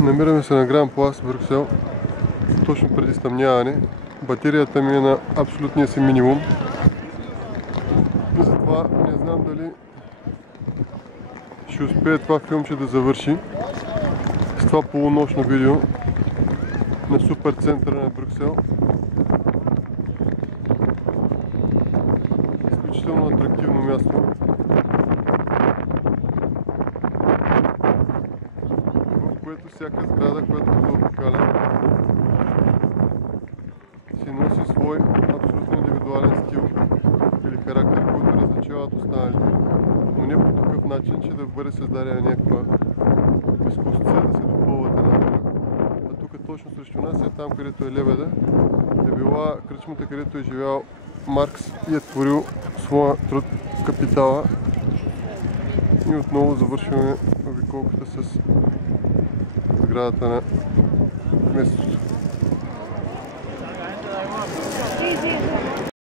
Намираме се на Гранд Плас, Брюксел, точно преди стъмняване. Батерията ми е на абсолютния си минимум. Затова не знам дали ще успее това филмче да завърши с това полунощно видео на супер центъра на Брюксел. Изключително атрактивно място. В което всяка сграда, която се обикаля, си носи свой абсолютно индивидуален стил или характер, който различава от останалите, но не по такъв начин, че да бъде създадена някаква изкуствица да се допълват една друга. А тук точно срещу нас е там, където е Лебеда, е била кръчмата, където е живял Маркс и е творил своя труд Капитала. И отново завършваме обиколката с сградата на местото.